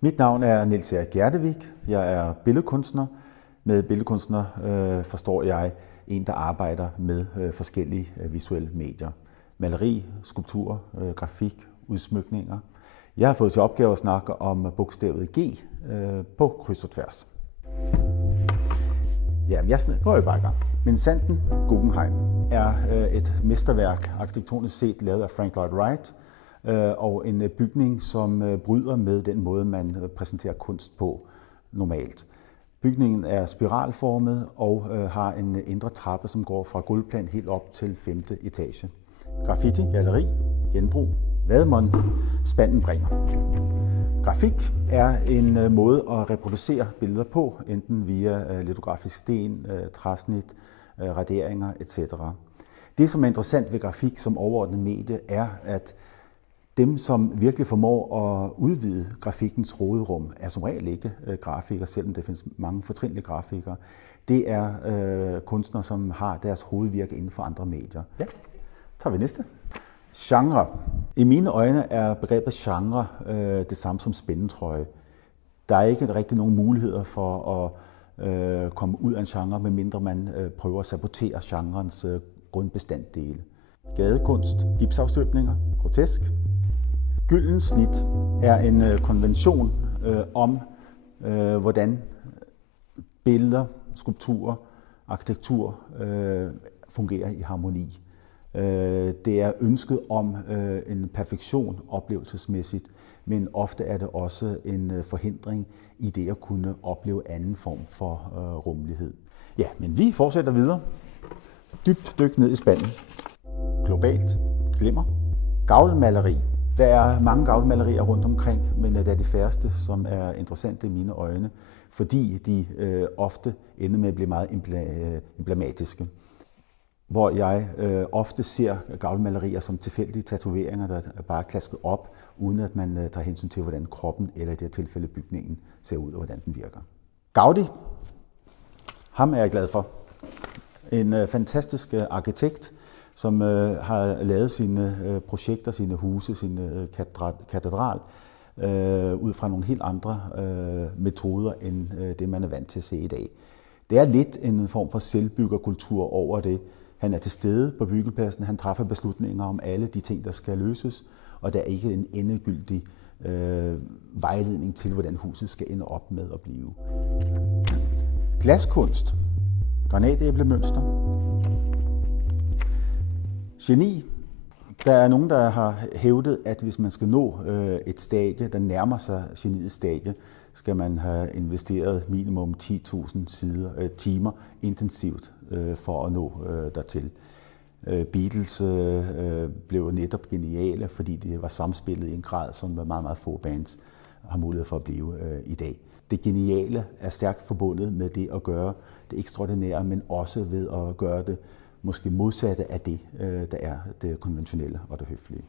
Mit navn er Niels Erik Gjerdevik. Jeg er billedkunstner. Med billedkunstner forstår jeg en, der arbejder med forskellige visuelle medier. Maleri, skulptur, grafik, udsmykninger. Jeg har fået til opgave at snakke om bogstavet G på kryds og tværs. Jamen, jeg går jo bare i gang. Mindszenty Guggenheim er et mesterværk, arkitektonisk set lavet af Frank Lloyd Wright, og en bygning, som bryder med den måde, man præsenterer kunst på normalt. Bygningen er spiralformet og har en indre trappe, som går fra gulvplan helt op til 5. etage. Graffiti, galleri, genbrug. Hvad mon spanden bringer. Grafik er en måde at reproducere billeder på, enten via litografisk sten, træsnit, raderinger etc. Det, som er interessant ved grafik som overordnet medie, er, at dem, som virkelig formår at udvide grafikkens råderum, er som regel ikke grafikere, selvom der findes mange fortrinlige grafikere. Det er kunstnere, som har deres hovedvirke inden for andre medier. Ja, tager vi næste. Genre. I mine øjne er begrebet genre det samme som spændetrøje. Der er ikke rigtig nogen muligheder for at komme ud af en genre, medmindre man prøver at sabotere genrens grundbestanddele. Gadekunst, gipsafstøbninger, grotesk. Gylden snit er en konvention om, hvordan billeder, skulpturer, arkitektur fungerer i harmoni. Det er ønsket om en perfektion oplevelsesmæssigt, men ofte er det også en forhindring i det at kunne opleve anden form for rummelighed. Ja, men vi fortsætter videre. Dybt dyk ned i spanden. Globalt. Glimmer. Gavlmaleri. Der er mange gavlmalerier rundt omkring, men det er de færreste, som er interessante i mine øjne, fordi de ofte ender med at blive meget emblematiske. Hvor jeg ofte ser gavlmalerier som tilfældige tatoveringer, der er bare klasket op, uden at man tager hensyn til, hvordan kroppen, eller i det her tilfælde bygningen, ser ud og hvordan den virker. Gaudi, ham er jeg glad for. En fantastisk arkitekt, som har lavet sine projekter, sine huse, sin katedral, ud fra nogle helt andre metoder, end det man er vant til at se i dag. Det er lidt en form for selvbyggerkultur over det. Han er til stede på byggepladsen, han træffer beslutninger om alle de ting, der skal løses, og der er ikke en endegyldig vejledning til, hvordan huset skal ende op med at blive. Glaskunst. Granatæblemønster. Geni. Der er nogen, der har hævdet, at hvis man skal nå et stadie, der nærmer sig geniets stadie, skal man have investeret minimum 10.000 timer intensivt for at nå dertil. Beatles blev netop geniale, fordi det var samspillet i en grad, som meget, meget få bands har mulighed for at blive i dag. Det geniale er stærkt forbundet med det at gøre det ekstraordinære, men også ved at gøre det måske modsatte af det, der er det konventionelle og det høflige.